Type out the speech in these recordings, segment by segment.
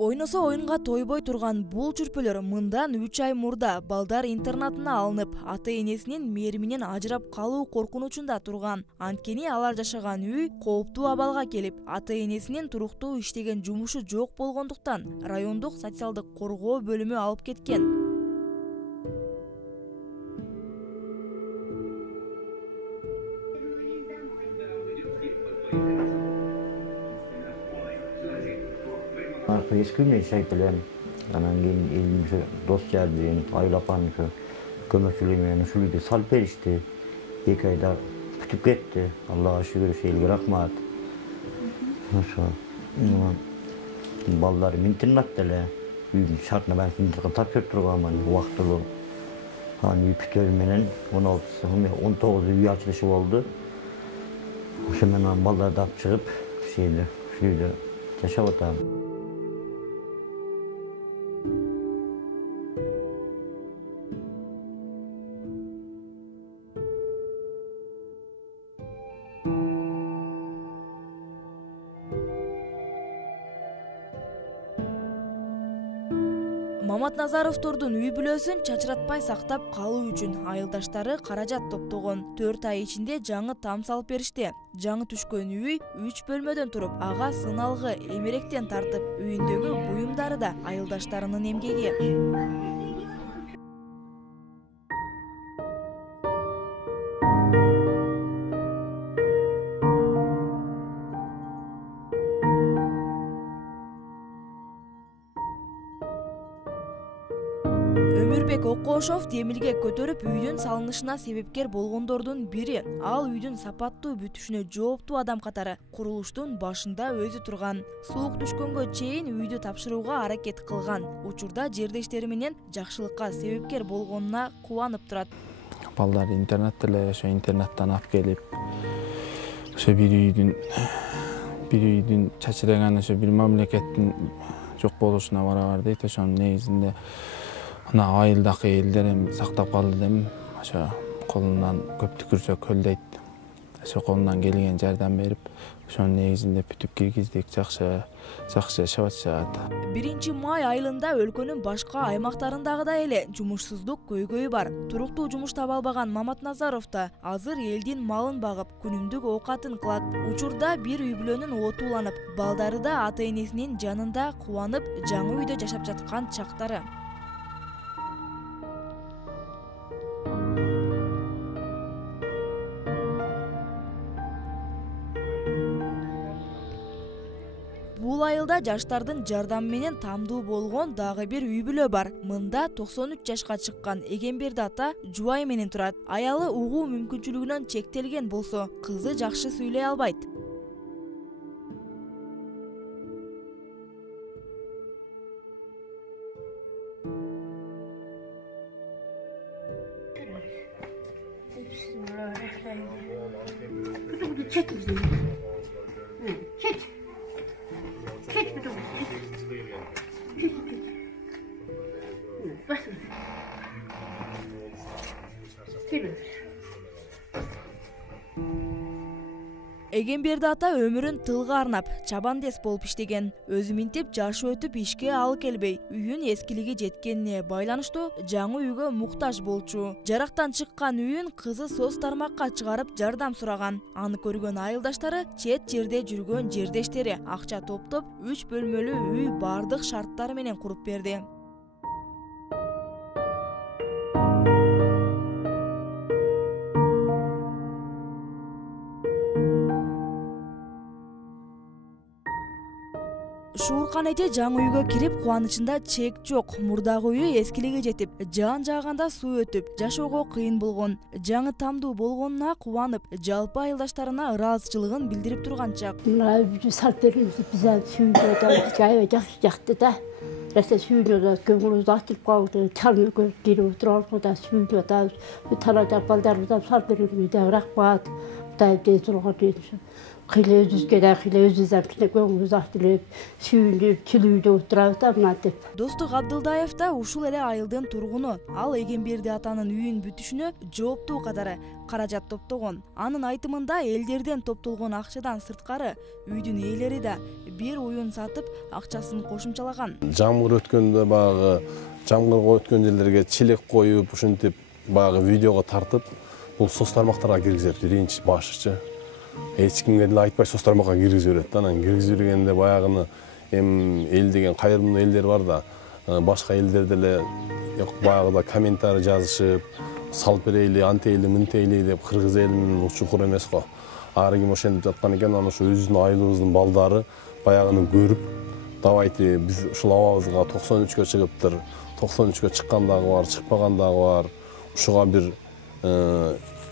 Ойносо оюнга тойбой турган бул чүрпөлөр мындан 3 ай мурда балдар интернатына алынып, ата-энесинин мээриминен ажырап калуу коркунучунда турган. Анткени алар жашаган үй кооптуу абалга келип, ата-энесинин туруктуу иштеген жумушу жок болгондуктан райондук социалдык коргоо бөлүмү алып кеткен. Eski günde işleytilen, yani dost geldiğin, aylapan kömürçülüğüne şuydu, salper işte, 2 ayda kütüp gitti. Allah'a şükür şeyleri rahmat. Ballarım internat'ta şartına ben şimdi tapşırıp durğanım vaktılı. Hani kütüğümün 19'u üye açılışı oldu. Şimdi ben balları tapşırıp şuydu, yaşav atam. Маматназаровдордун үй бүлөсүн чачыратпай сактап калуу үчүн айылдаштары каражат топтогон. 4 ай ичинде жаңы там салып беришти. Жаңы түшкөн үй 3 бөлмөдөн туруп, ага сыналгы эмеректен тартып, үйүндөгү буюмдары да айылдаштарынын эмгеги. Өмүрбек Окошов темирге көтөрүп үйдүн салынышына себепкер болгондордун бири. Ал үйдүн сапаттуу бүтүшүнө жооптуу адам катары курулуштун башында өзү турган. Суук түшкөнгө чейин үйдү тапшырууга аракет кылган. Учурда жердештери менен жакшылыкка себепкер болгонуна кубанып турат. Балдар интернатта эле, ошо интернаттан алып келип, ошо бир үйдүн чачыраган ошо бир мамлекеттин жок болушуна барабар дейт. Ошонун негизинде ана айылдакы элдер сактап калды дем, ошо колунан көп түкүрсө көлдейт. Ошо колунан келген жардам берип, ошонун негизинде бүтүп киргиздик, жакшы жашап атышат. 1-май айылында өлкөнүн башка аймактарындагыдай эле жумушсуздук көйгөйү бар. Туруктуу жумуш таба албаган Маматназаров да азыр элдин малын багып, күнүмдүк оокатын кылат. Учурда бир үй бүлөнүн оту уланып, балдары да ата-энесинин жанында кубанып, жаңы үйдө жашап жаткан чактары. Бул айылда жаштардын жардамы менен тамдуу болгон дагы бир үй бүлө бар. Мында 93 жашка чыккан Эгемберди ата жубайы менен турат. Аялы угуу мүмкүнчүлүгүнөн чектелген болсо, кызы жакшы сүйлөй албайт. Эгемберди ата өмүрүн тылга арнап, чабандес болуп иштеген. Өзү минтип жашы өтүп ишке алы келбей, үйүн эскилиги жеткенине байланыштуу жаңы үйгө муктаж болчу. Жарактан чыккан үйүн кызы соц тармакка чыгарып жардам сураган. Аны көргөн айылдаштары чет жерде жүргөн жердештери акча топтоп 3 бөлмөлүү үй бардык шарттары менен куруп берди. Шууркан эже жаңы үйгө кирип кубанычында чек жок. Мурдагы үйү эскилиги жетип, жаан жааганда суу өтүп, жашоого кыйын болгон. Жаңы тамдуу болгонуна кубанып, жалпы айылдаштарына ыраазычылыгын билдирип турган чак. Мына салтерибизди биз сүйүндө жайы жакшы жакты да. Рәсте сүйүндө көңүлүбүз ачылып калды. Чалмы көп кирип отуруп да сүйүндө да талажап балдарыбыздан салтерибизди рахмат. Кудай дезурга дейт. Kıyla özüzge de kıyla özüzden kine göğümüz ahtırıp, sүйünüp, külüydü oturabı da buna dep. Достук Абдылдаев да ушул эле айылдын тургуну. Ал Эгемберди атанын үйүн бүтүшүнө жооптуу катары каражат топтогон. Анын айтымында элдерден топтолгон акчадан сырткары үйдүн ээлери да бир уюн сатып акчасын кошумчалаган. Жамгыр өткөндө баягы жамгырга өткөн жерлерге челек коюп, ушинтип баягы видеого тартып, бул соц тармактарга киргизет. Биринчи башчы эч кимге деле айтпай соц тармакка киргизип берет да. Анан киргизип бергенде баягыны эл деген кайрымдуу элдер бар да, башка элдер деле баягыда комментарий жазышып, салып берейли, антейли, мынтейли деп кыргыз элинин учукур эмес го. Ар ким ошентип жаткан экен, анан ошо өзүнүн айылыбыздын балдары баягыны көрүп, давайте биз ушул абабызга 93гө чыгыптыр, 93гө чыккан дагы бар, чыкпаган дагы бар. Ушуга бир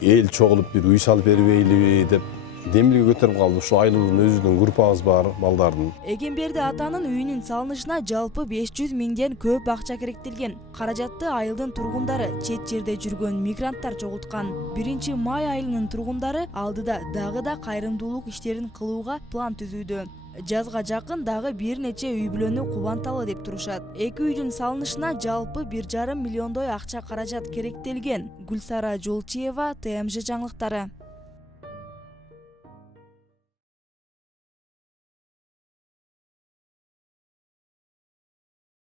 эл чогулуп бир үй салып бербейлиби деп демилге көтөрүп калды. Ушул айылыбыздын өзүнүн группабыз бар балдардын. Эгемберди атанын үйүнүн салынышына жалпы 500 миңден көп акча керектелген. Каражатты айылдын тургундары, чет жерде жүргөн мигранттар чогулткан. 1-май айылынын тургундары алдыда дагы да кайрымдуулук иштерин кылууга план түзүүдө. Жазга жакын дагы бир нече үй бүлөнү кубанталы деп турушат. Эки үйдүн салынышына жалпы 1,5 миллиондой акча каражат керектелген. Гүлсара Жолчиева, ТМЖ жаңылыктары.